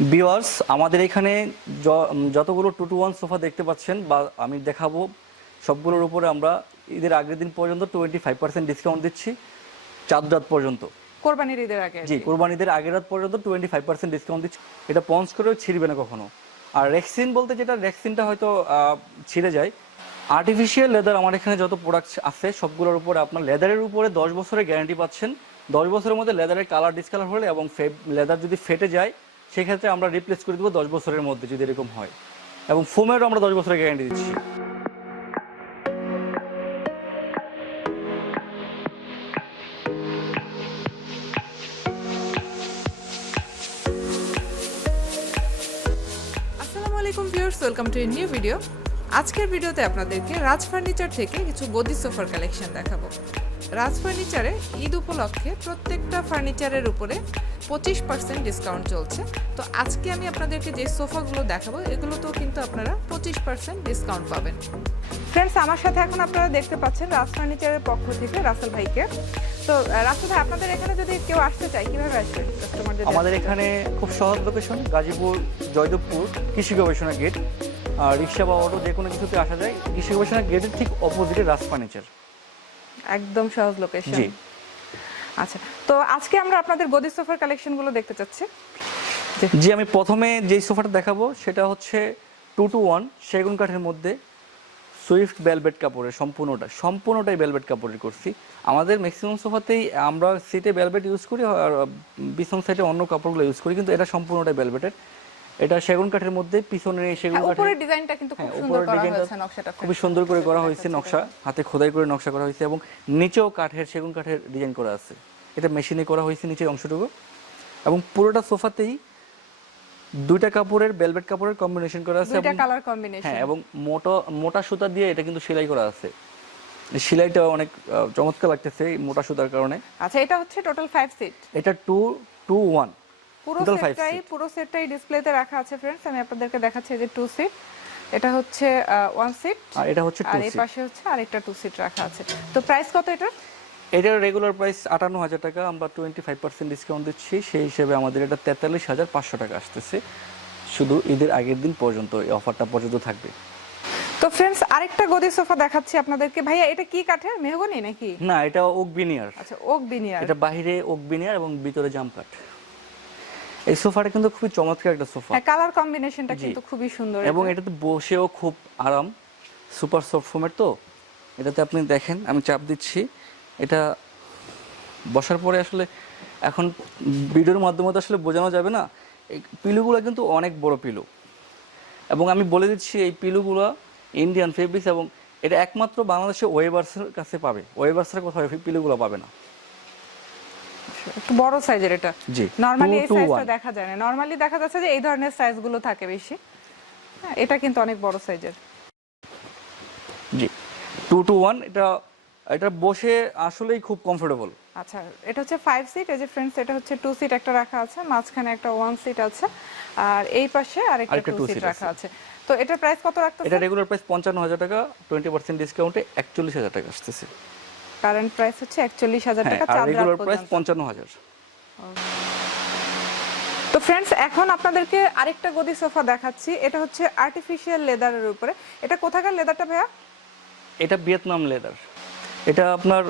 Viewers, আমাদের এখানে যতগুলো 2-to-1 সোফা দেখতে পাচ্ছেন বা আমি দেখাবো, সবগুলোর উপরে আমরা ঈদের আগের দিন পর্যন্ত 25% ডিসকাউন্ট দিচ্ছি, চাঁদ রাত পর্যন্ত। কোরবানির ঈদের আগে? জি, কোরবানিদের আগের রাত পর্যন্ত 25% ডিসকাউন্ট দিচ্ছি। এটা পঞ্চ করেও ছিঁড়বে না কখনো। আর রেক্সিন বলতে যেটা, রেক্সিনটা হয়তো ছিঁড়ে যায়। আর্টিফিশিয়াল লেদার আমার এখানে যত প্রোডাক্ট আছে সবগুলোর উপরে আপনার লেদারের উপরে 10 বছরের গ্যারান্টি পাচ্ছেন। 10 বছরের মধ্যে লেদারের কালার ডিসকালার হলে এবং লেদার যদি ফেটে যায় সেক্ষেত্রে আমরা রিপ্লেস করে দেবো 10 বছরের মধ্যে যদি এরকম হয়। এবং ফোমেরও আমরা 10 বছরের গ্যারান্টি দিচ্ছি। আসসালামু আলাইকুম viewers, welcome to a new video. আজকের ভিডিওতে আপনাদেরকে রাজ ফার্নিচার থেকে কিছু গদি সোফার কালেকশন দেখাবো। রাজ ফার্নিচারে ঈদ উপলক্ষে প্রত্যেকটা ফার্নিচারের উপরে 25% ডিসকাউন্ট চলছে। তো আজকে আমি আপনাদেরকে যে সোফাগুলো দেখাবো এগুলোতেও কিন্তু আপনারা 25% ডিসকাউন্ট পাবেন। ফ্রেন্ডস, আমার সাথে এখন আপনারা দেখতে পাচ্ছেন রাজ ফার্নিচারের পক্ষ থেকে রাসেল ভাইকে। তো রাসেল ভাই, আপনাদের এখানে যদি কেউ আসতে চায় কিভাবে আসবে? আমাদের এখানে খুব সহজ লোকেশন, গাজীপুর জয়দেবপুর কৃষি গবেষণা গেট। রিক্সা বা অটো যে কোনো কিছুতে আসা যায়। কৃষি গবেষণা গেটের ঠিক অপোজিটে রাজ ফার্নিচার, একদম সহজ লোকেশন। জি। আচ্ছা, তো আজকে আমরা আপনাদের গদি সোফার কালেকশনগুলো দেখতে চাচ্ছি। জি, আমি প্রথমে যেই সোফাটা দেখাবো সেটা হচ্ছে 2-to-1 সেগুন কাঠের মধ্যে সুইফট ভেলভেট কাপড়ের, সম্পূর্ণটাই ভেলভেট কাপড়ের করছি। আমাদের ম্যাক্সিমাম সোফাতেই আমরা সিটে ভেলভেট ইউজ করি আর বিছানা সাইডে অন্য কাপড়গুলো ইউজ করি, কিন্তু এটা সম্পূর্ণটাই ভেলভেটের। এটা সেগুন কাঠের মধ্যে, পিছনে সেগুন কাঠের উপরের ডিজাইনটা কিন্তু খুব সুন্দর করা হয়েছে, নকশাটা খুব সুন্দর করে করা হয়েছে, নকশা হাতে খোদাই করে নকশা করা হয়েছে এবং নিচেও কাঠের, সেগুন কাঠের ডিজাইন করা আছে। এটা মেশিনে করা হয়েছে নিচের অংশটুকু। এবং পুরোটা সোফাতেই দুইটা কাপড়ের, ভেলভেট কাপড়ের কম্বিনেশন করা আছে, দুইটা কালার কম্বিনেশন। হ্যাঁ, এবং মোটা সুতা দিয়ে এটা কিন্তু সেলাই করা আছে। সেলাইটা অনেক চমৎকার লাগতেছে এই মোটা সুতার কারণে। আচ্ছা, এটা হচ্ছে টোটাল 5 সিট। এটা 2-to-1 পুরো সেটটাই ডিসপ্লেতে রাখা আছে ফ্রেন্ডস। আমি আপনাদেরকে দেখাচ্ছি যে 2 সিট, এটা হচ্ছে 1 সিট, আর এটা হচ্ছে 2 আর এই সিট। পাশে হচ্ছে আরেকটা 2 সিট রাখা আছে। তো প্রাইস কত এটার? এটার রেগুলার প্রাইস 58,000 টাকা, আমরা 25% ডিসকাউন্ট দিচ্ছি। সেই হিসেবে আমাদের এটা 43,500 টাকা আসতেছে। শুধু ঈদের আগের দিন পর্যন্ত এই অফারটা পর্যন্ত থাকবে। তো ফ্রেন্ডস, আরেকটা গদি সোফা দেখাচ্ছি আপনাদেরকে। ভাইয়া, এটা কি কাঠের? মেহগনি নাকি? না, এটা ওক বিনিয়ার। আচ্ছা, ওক বিনিয়ার। এটা বাইরে ওক বিনিয়ার এবং ভিতরে জাম কাঠ। এই সোফাটা কিন্তু খুবই চমৎকার একটা সোফা। হ্যাঁ, কালার কম্বিনেশনটা কিন্তু খুবই সুন্দর এবং এটাতে বসেও খুব আরাম, সুপার সফট ফোমের। তো এটাতে আপনি দেখেন, আমি চাপ দিচ্ছি, এটা বসার পরে আসলে এখন ভিডিওর মাধ্যমে তো আসলে বোঝানো যাবে না, এই পিলুগুলো কিন্তু অনেক বড় পিলু। এবং আমি বলে দিচ্ছি এই পিলুগুলো ইন্ডিয়ান ফেব্রিক্স, এবং এটা একমাত্র বাংলাদেশে ওয়েভার্সের কাছে পাবে, ওয়েভার্সের কোথাও এই পিলুগুলো পাবে না। একটু বড় সাইজের এটা। জি, নরমালি এই সাইজটা দেখা যায় না। নরমালি দেখা যাচ্ছে যে এই ধরনের সাইজগুলো থাকে বেশি। হ্যাঁ, এটা কিন্তু অনেক বড় সাইজের। জি, 2-to-1। এটা বসে আসলেই খুব কমফোর্টেবল। আচ্ছা, এটা হচ্ছে 5 সিট। এই যে ফ্রেন্ডস, এটা হচ্ছে 2 সিট একটা রাখা আছে, মাঝখানে একটা 1 সিট আছে, আর এই পাশে আরেকটা 2 সিট রাখা আছে। তো এটার প্রাইস কত রাখতেছেন? এটা রেগুলার প্রাইস 55,000 টাকা, 20% ডিসকাউন্টে 41,000 টাকা আসতেছে। কারেন্ট প্রাইস হচ্ছে 41,000 টাকা, আর রেগুলার প্রাইস 55,000। তো ফ্রেন্ডস, এখন আপনাদেরকে আরেকটা গদি সোফা দেখাচ্ছি। এটা হচ্ছে আর্টিফিশিয়াল লেদারের উপরে। এটা কোথাকার লেদারটা ভাইয়া? এটা ভিয়েতনাম লেদার। এটা আপনার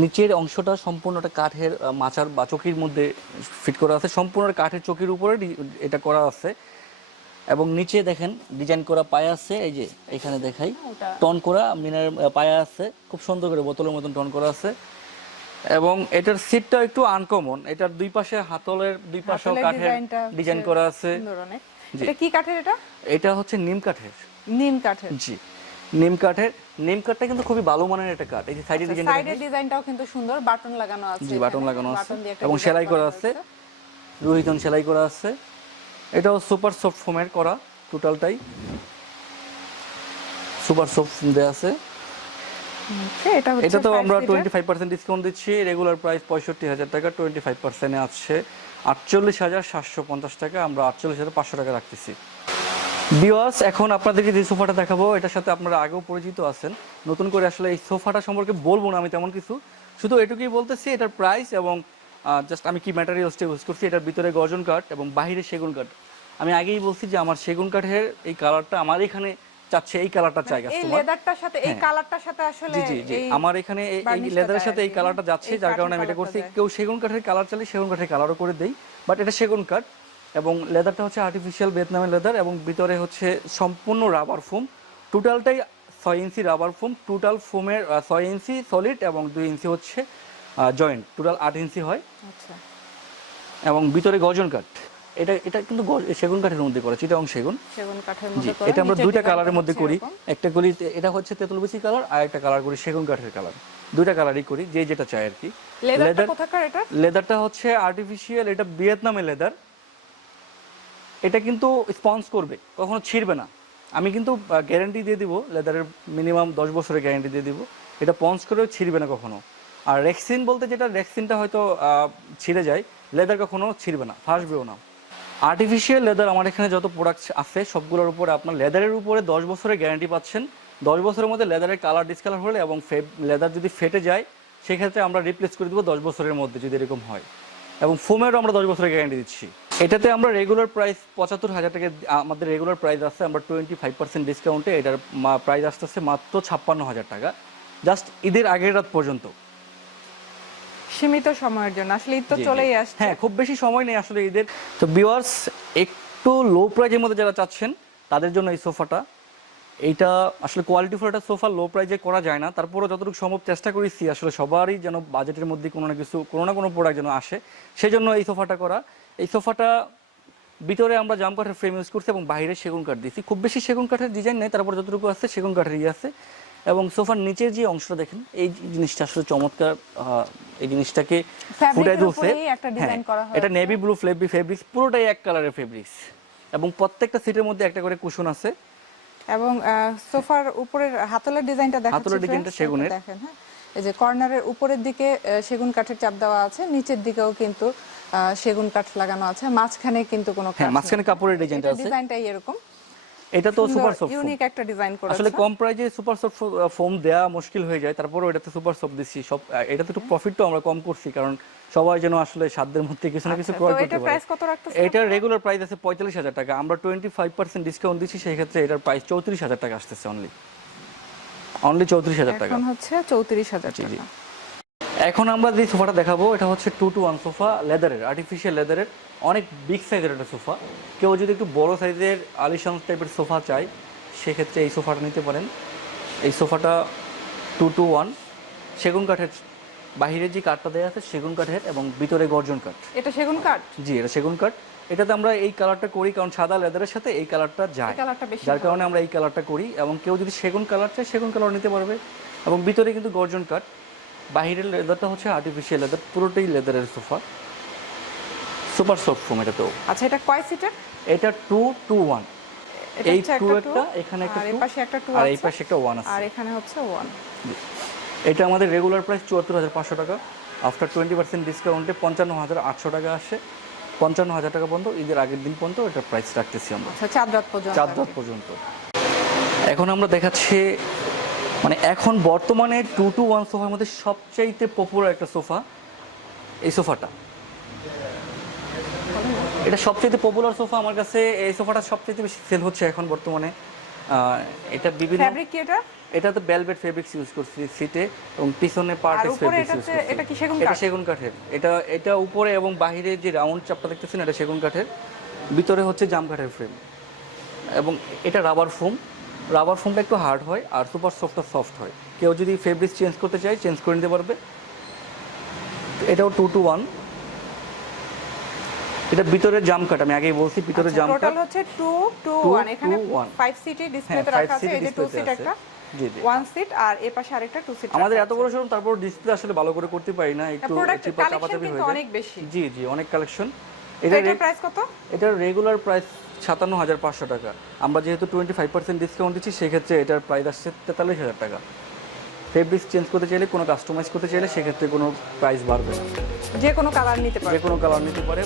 নিচের অংশটা সম্পূর্ণটা কাঠের মাচার বা চকির মধ্যে ফিট করা আছে, সম্পূর্ণ কাঠের চকির উপরে এটা করা আছে। এবং নিচে দেখেন ডিজাইন করা পায়া আছে, এই যে এখানে দেখাই, টন করা মিনার পায়া আছে, খুব সুন্দর করে বোতলের মতন টন করা আছে। এবং এটার সিটটা একটু আনকমন, এটার দুই পাশে হাতলের দুই পাশেও কাঠের ডিজাইন করা আছে। এটা কি কাঠের? এটা হচ্ছে নিম কাঠের। নিম কাঠের? জি, নিম কাঠের। নিম কাঠটা কিন্তু খুবই ভালো মানের একটা কাঠ। এই যে সাইডের ডিজাইনটাও কিন্তু সুন্দর, বাটন লাগানো আছে। জি, বাটন লাগানো আছে এবং সেলাই করা আছে, রোহিতন সেলাই করা আছে। এটাও সুপার সফট ফোমের করা, টোটালটাই সুপার সফট ফোম দেয়া আছে। এটা তো আমরা 25% ডিসকাউন্ট দিচ্ছি। রেগুলার প্রাইস 65,000 টাকা, 25% আছে 48,750 টাকা, আমরা 48,500 টাকা রাখতেছি। ভিউয়ার্স, এখন আপনাদেরকে যে সোফাটা দেখাবো এটার সাথে আপনারা আগেও পরিচিত আছেন। নতুন করে আসলে এই সোফাটা সম্পর্কে বলবো না আমি তেমন কিছু, শুধু এটুকুই বলতেছি, এটার প্রাইস এবং জাস্ট আমি কি ম্যাটেরিয়ালসটা ইউজ করছি, এটার ভিতরে গর্জন কাঠ এবং বাইরে সেগুন কাঠ। আমি আগেই বলছি যে আমার সেগুন কাঠের এই কালারটা আমার এখানে চাচ্ছে, এই কালারটা চাই এই কাস্টমার। লেদারটার সাথে এই কালারটার সাথে আসলে জি জি জি এই আমার এখানে এই বার্নিশটা লেদারের সাথে দেয় এই আর কি, কালারটা যাচ্ছে, এই যার কাঠের কারণে আমি এটা কালারটা করছি। দেয়। কেউ সেগুন কাঠের কালার চাইলে সেগুন কাঠের কালারও করে দেই, বাট এটা সেগুন কাঠ এবং লেদারটা হচ্ছে আর্টিফিশিয়াল ভিয়েতনামের লেদার এবং ভিতরে হচ্ছে সম্পূর্ণ রাবার ফোম, টোটালটাই 6 ইঞ্চি রাবার ফোম, টোটাল ফোমের 6 ইঞ্চি সলিড এবং 2 ইঞ্চি হচ্ছে জয়েন্ট, টোটাল 8 ইঞ্চি হয়। আচ্ছা, এবং ভিতরে গর্জন কাঠ। এটা এটা কিন্তু সেগুন কাঠের মধ্যে করা, চিটাগং সেগুন। সেগুন কাঠের জি, মধ্যে করা, এটা আমরা নিচের দুইটা ডিজাইনটা কালারের মধ্যে হচ্ছে করি। এরকম। একটা করি এটা হচ্ছে তেঁতুল বিচি কালার, আর একটা কালার করি সেগুন কাঠের কালার। দুইটা কালারই করি, যে যেটা চাই আর কি। লেদারটা কোথাকার এটা? লেদারটা হচ্ছে আর্টিফিশিয়াল, এটা ভিয়েতনামের লেদার। এটা কিন্তু স্পঞ্জ করবে, কখনো ছিঁড়বে না। আমি কিন্তু গ্যারান্টি দিয়ে দিব, লেদারের মিনিমাম 10 বছরের গ্যারান্টি দিয়ে দিব। এটা পঞ্চ করেও ছিঁড়বে না কখনো। আর রেক্সিন বলতে যেটা, রেক্সিনটা হয়তো ছিঁড়ে যায়, লেদার কখনো ছিঁড়বে না, ফাঁসবেও না। আর্টিফিশিয়াল লেদার আমার এখানে যত প্রোডাক্ট আছে সবগুলোর উপরে আপনার লেদারের উপরে 10 বছরের গ্যারান্টি পাচ্ছেন। 10 বছরের মধ্যে লেদারের কালার ডিসকালার হলে এবং লেদার যদি ফেটে যায় সেক্ষেত্রে আমরা রিপ্লেস করে দেবো 10 বছরের মধ্যে যদি এরকম হয়। এবং ফোমেরও আমরা 10 বছরের গ্যারান্টি দিচ্ছি। এটাতে আমরা রেগুলার প্রাইস 75,000 টাকা, আমাদের রেগুলার প্রাইস আছে, আমরা 25% ডিসকাউন্টে এটার প্রাইস আসতেছে মাত্র 56,000 টাকা, জাস্ট ঈদের আগের রাত পর্যন্ত, সীমিত সময়ের জন্য। আসলে ঈদ তো চলেই আসছে। হ্যাঁ, খুব বেশি সময় নেই আসলে ঈদের। তো ভিউয়ার্স, একটু লো প্রাইজের মধ্যে যারা চাচ্ছেন তাদের জন্য এই সোফাটা। এইটা আসলে কোয়ালিটিফুল একটা সোফা লো প্রাইজে করা যায় না, তারপরে যতটুকু সম্ভব চেষ্টা করেছি আসলে সবারই যেন বাজেটের মধ্যে কোনো না কোনো প্রোডাক্ট যেন আসে, সেজন্য এই সোফাটা করা। এই সোফাটা ভিতরে আমরা জাম কাঠের ফ্রেম ইউজ করছি এবং বাইরে সেগুন কাঠ দিয়েছি। খুব বেশি সেগুন কাঠের ডিজাইন নেই, তারপর যতটুকু আছে সেগুন কাঠের আছে। এবং সোফার নিচের যে অংশটা দেখেন, এই জিনিসটা আসলে চমৎকার, এই জিনিসটাকে ফুটাই দিয়েছে। এটা নেভি ব্লু ফেব্রিক্স, পুরোটাই এক কালারের ফেব্রিক্স এবং প্রত্যেকটা সিটের মধ্যে একটা করে কুশন আছে। এবং সোফার উপরের হাতলের ডিজাইনটা দেখাচ্ছি, হাতলের ডিজাইনটা সেগুনের। দেখেন, হ্যাঁ, এই যে কর্নারের উপরের দিকে সেগুন কাঠের চাপ দেওয়া আছে, নিচের দিকেও কিন্তু সেগুন কাঠ লাগানো আছে, মাঝখানে কিন্তু কোনো কাঠ নেই। মাঝখানে কাপড়ের ডিজাইনটা আছে, ডিজাইনটাই এরকম। এটা তো সুপার সফট, ইউনিক একটা ডিজাইন করেছে। আসলে কম প্রাইসে সুপার সফট ফোম দেয়া মুশকিল হয়ে যায়, তারপরেও এটাতে সুপার সফট দিছি। সব এটাতে একটু প্রফিটটা আমরা কম করছি, কারণ সবাই যেন আসলে সাধ্যের মধ্যে কিছু না কিছু ক্রয় করতে পারে। প্রাইস কত রাখতেছেন? এটার রেগুলার প্রাইস আছে 45,000 টাকা, আমরা 25% ডিসকাউন্ট দিচ্ছি, সেই ক্ষেত্রে এটার প্রাইস 34,000 টাকা আসতেছে। অনলি 34,000 টাকা এখন হচ্ছে 34,000 জি জি। টাকা। এখন আমরা যে সোফাটা দেখাবো এটা হচ্ছে 2-to-1 সোফা, লেদারের, আর্টিফিশিয়াল লেদারের, অনেক বিগ সাইজের একটা সোফা। কেউ যদি একটু বড় সাইজের আলিশান টাইপের সোফা চায় সেক্ষেত্রে এই সোফাটা নিতে পারেন। এই সোফাটা 2-to-1 সেগুন কাঠের, বাহিরে যে কাঠটা দেওয়া আছে সেগুন কাঠের এবং ভিতরে গর্জন কাঠ। এটা সেগুন কাঠ? জি, এটা সেগুন কাঠ। এটাতে আমরা এই কালারটা করি কারণ সাদা লেদারের সাথে এই কালারটা যায়, যার কারণে আমরা এই কালারটা করি। এবং কেউ যদি সেগুন কালার চায় সেগুন কালার নিতে পারবে। এবং ভিতরে কিন্তু গর্জন কাঠ, বাহিরের লেদারটা হচ্ছে আর্টিফিশিয়াল লেদার, পুরোটাই লেদারের সোফা, সুপার সফট ফোম। এটা তো আচ্ছা, এটা কয় সিটার? এটা 2-to-1, এই 2 একটা, এখানে একটা 2, এই পাশে একটা 2 আর আছে, এই পাশে একটা 1 আছে, আর এখানে হচ্ছে 1। এটা আমাদের রেগুলার প্রাইস 74,500 টাকা, আফটার 20% ডিসকাউন্টে 55,800 টাকা আসে। 55,000 টাকা পর্যন্ত, ঈদের আগের দিন পর্যন্ত এটা প্রাইস রাখতেছি আমরা, আচ্ছা, চাঁদ রাত পর্যন্ত। চাঁদ রাত পর্যন্ত। এখন আমরা দেখাচ্ছি, মানে এখন বর্তমানে 2-to-1 সোফার মধ্যে সবচাইতে পপুলার একটা সোফা এই সোফাটা। এটা সবচেয়ে পপুলার সোফা আমার কাছে, এই সোফাটা সবচেয়ে বেশি সেল হচ্ছে এখন বর্তমানে। এটা বিভিন্ন ফ্যাব্রিক কি এটা? এটাতে ভেলভেট ফেব্রিক্স ইউজ করছি সিটে, এবং পিছনে পার্টেক্স ফেব্রিক্স ইউজ করছি। এটা কি সেগুন কাঠ? এটা সেগুন কাঠের। এটা উপরে এবং বাইরে যে রাউন্ড চাপটা দেখতেছেন এটা সেগুন কাঠের, ভিতরে হচ্ছে জাম কাঠের ফ্রেম। এবং এটা রাবার ফোম, রাবার ফোমটা একটু হার্ড হয় আর সুপার সফটটা সফট হয়। কেউ যদি ফেব্রিক্স চেঞ্জ করতে চায় চেঞ্জ করে নিতে পারবে। এটাও 2-to-1, এটা ভিতরে জাম কাঠ, আমি আগেই বলছি ভিতরে জাম কাঠ। টোটাল হচ্ছে 2-to-1, এখানে 5 সিটি ডিসপ্লেতে রাখা আছে, এই যে 2 সিট একটা, জি জি 1 সিট, আর এই পাশে আরেকটা 2 সিট। আমাদের এত বড় শোরুম, তারপর ডিসপ্লে আসলে ভালো করে করতে পারি না, একটু চিপা চাপাচাপি হয়ে যায়। অনেক বেশি, জি জি, অনেক কালেকশন। এটার প্রাইস কত? এটার রেগুলার প্রাইস 57,500 টাকা, আমরা যেহেতু 25% ডিসকাউন্ট দিচ্ছি সেক্ষেত্রে এটার প্রাইস আসছে 43,000 টাকা। ফেব্রিক্স চেঞ্জ করতে চাইলে, কোনো কাস্টমাইজ করতে চাইলে সেক্ষেত্রে কোনো প্রাইস বাড়বে না, যে কোনো কালার নিতে পারে, যে কোনো কালার নিতে পারে।